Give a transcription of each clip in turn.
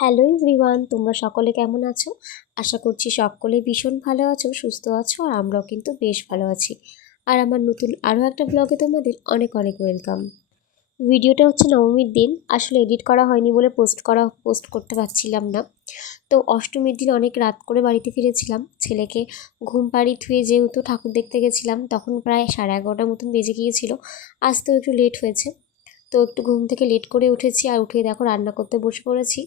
Hello everyone, তোমরা সকলে কেমন আছো? আশা করছি সকলে ভীষণ ভালো আছো, সুস্থ আছো, আর আমরাও কিন্তু বেশ ভালো আছি। আর আমার নতুন আরও একটা ব্লগে তোমাদের অনেক অনেক ওয়েলকাম। ভিডিওটা হচ্ছে নবমীর দিন, আসলে এডিট করা হয়নি বলে পোস্ট করতে পারছিলাম না। তো অষ্টমীর দিন অনেক রাত করে বাড়িতে ফিরেছিলাম। ছেলেকে ঘুম পাড়িয়ে থুয়ে যেহেতু ঠাকুর দেখতে গেছিলাম, তখন প্রায় 11:30 মতন বেজে গিয়েছিল। আসতেও একটু লেট হয়েছে। তো একটু ঘুম থেকে লেট করে উঠেছি, আর উঠে দেখো রান্না করতে বসে পড়েছি।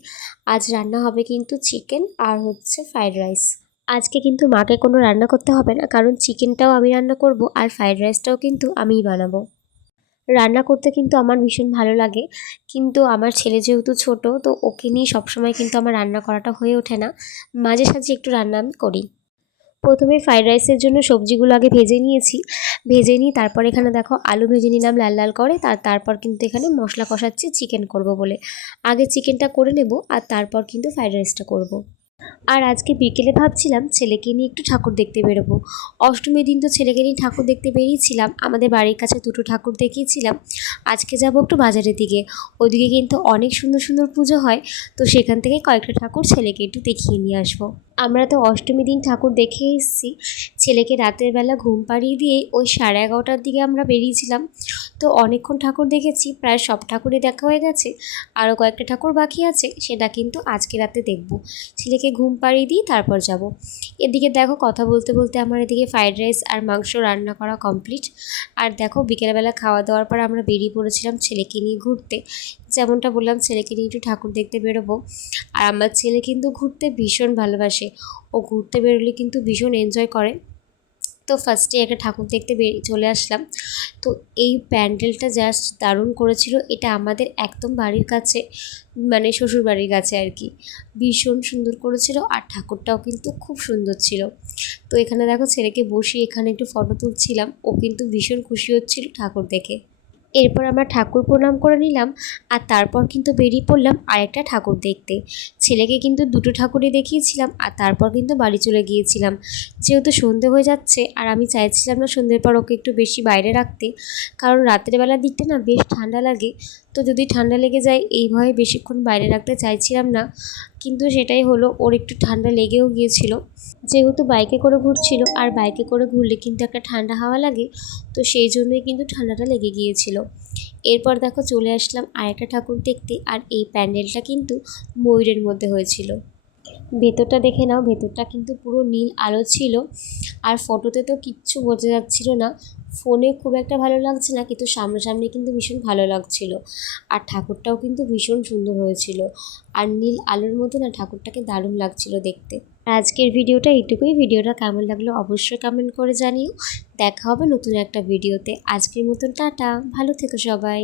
আজ রান্না হবে কিন্তু চিকেন আর হচ্ছে ফ্রাইড রাইস। আজকে কিন্তু মাকে কোনো রান্না করতে হবে না, কারণ চিকেনটাও আমি রান্না করব আর ফ্রাইড রাইসটাও কিন্তু আমিই বানাবো। রান্না করতে কিন্তু আমার ভীষণ ভালো লাগে, কিন্তু আমার ছেলে যেহেতু ছোট, তো ওকে নিয়ে সবসময় কিন্তু আমার রান্না করাটা হয়ে ওঠে না। মাঝে সাঝে একটু রান্না আমি করি। প্রথমে ফ্রাইড রাইসের জন্য সবজিগুলো আগে ভেজে নিয়েছি। ভেজে নিই, তারপর এখানে দেখো আলু ভেজে নিলাম লাল লাল করে। তারপর কিন্তু এখানে মশলা কষাচ্ছি চিকেন করব বলে। আগে চিকেনটা করে নেব, আর তারপর কিন্তু ফ্রাইড রাইসটা করব। আর আজকে বিকেলে ভাবছিলাম ছেলেকে নিয়ে একটু ঠাকুর দেখতে বেরোবো। অষ্টমীর দিন তো ছেলেকে নিয়ে ঠাকুর দেখতে বেরিয়েছিলাম, আমাদের বাড়ির কাছে দুটো ঠাকুর দেখিয়েছিলাম। আজকে যাব একটু বাজারের দিকে, ওদিকে কিন্তু অনেক সুন্দর সুন্দর পুজো হয়। তো সেখান থেকে কয়েকটা ঠাকুর ছেলেকে একটু দেখিয়ে নিয়ে আসবো। আমরা তো অষ্টমী দিন ঠাকুর দেখে এসেছি। ছেলেকে রাতের বেলা ঘুম পাড়িয়ে দিয়ে ওই 11:30টার দিকে আমরা বেরিয়েছিলাম। তো অনেকক্ষণ ঠাকুর দেখেছি, প্রায় সব ঠাকুরই দেখা হয়ে গেছে। আরও কয়েকটা ঠাকুর বাকি আছে, সেটা কিন্তু আজকে রাতে দেখব। ছেলেকে ঘুম পাড়িয়ে দিই তারপর যাব। এদিকে দেখো কথা বলতে বলতে আমার এদিকে ফ্রাইড রাইস আর মাংস রান্না করা কমপ্লিট। আর দেখো বিকেলবেলা খাওয়া দাওয়ার পর আমরা বেরিয়ে পড়েছিলাম ছেলেকে নিয়ে ঘুরতে। যেমনটা বললাম, ছেলেকে নিয়ে একটু ঠাকুর দেখতে বেরোবো। আর আমার ছেলে কিন্তু ঘুরতে ভীষণ ভালোবাসে। ও ঘুরতে বেরোলে কিন্তু ভীষণ এনজয় করে। তো ফার্স্টে একটা ঠাকুর দেখতে চলে আসলাম। তো এই প্যান্ডেলটা জাস্ট দারুণ করেছিল। এটা আমাদের একদম বাড়ির কাছে, মানে শ্বশুর বাড়ির কাছে আর কি। ভীষণ সুন্দর করেছিল, আর ঠাকুরটাও কিন্তু খুব সুন্দর ছিল। তো এখানে দেখো ছেলেকে বসিয়ে এখানে একটু ফটো তুলছিলাম, ও কিন্তু ভীষণ খুশি হচ্ছিল ঠাকুর দেখে। এরপর আমরা ঠাকুর প্রণাম করে নিলাম, আর তারপর কিন্তু বেরিয়ে পড়লাম আরেকটা ঠাকুর দেখতে। ছেলেকে কিন্তু দুটো ঠাকুরই দেখিয়েছিলাম, আর তারপর কিন্তু বাড়ি চলে গিয়েছিলাম। যেহেতু সন্ধে হয়ে যাচ্ছে, আর আমি চাইছিলাম না সন্ধ্যের পর ওকে একটু বেশি বাইরে রাখতে, কারণ রাতের বেলার দিকটা না বেশ ঠান্ডা লাগে। তো যদি ঠান্ডা লেগে যায় এই ভয়ে বেশিক্ষণ বাইরে রাখতে চাইছিলাম না। কিন্তু সেটাই হলো, ওর একটু ঠান্ডা লেগেও গিয়েছিল। যেহেতু বাইকে করে ঘুরছিল, আর বাইকে করে ঘুরলে কিন্তু একটা ঠান্ডা হাওয়া লাগে, তো সেই জন্যই কিন্তু ঠান্ডাটা লেগে গিয়েছিল। এরপর দেখো চলে আসলাম আরেকটা ঠাকুর দেখতে, আর এই প্যান্ডেলটা কিন্তু ময়ূরের মধ্যে হয়েছিল। ভেতরটা দেখে নাও, ভেতরটা কিন্তু পুরো নীল আলো ছিল। আর ফটোতে তো কিচ্ছু বোঝা যাচ্ছিল না, ফোনে খুব একটা ভালো লাগছে না, কিন্তু সামনাসামনি কিন্তু ভীষণ ভালো লাগছিল। আর ঠাকুরটাও কিন্তু ভীষণ সুন্দর হয়েছিল, আর নীল আলোর মধ্যে না ঠাকুরটাকে দারুণ লাগছিল দেখতে। আজকের ভিডিওটা এইটুকুই। ভিডিওটা কেমন লাগলো অবশ্যই কমেন্ট করে জানিও। দেখা হবে নতুন একটা ভিডিওতে। আজকের মতন টাটা, ভালো থেকো সবাই।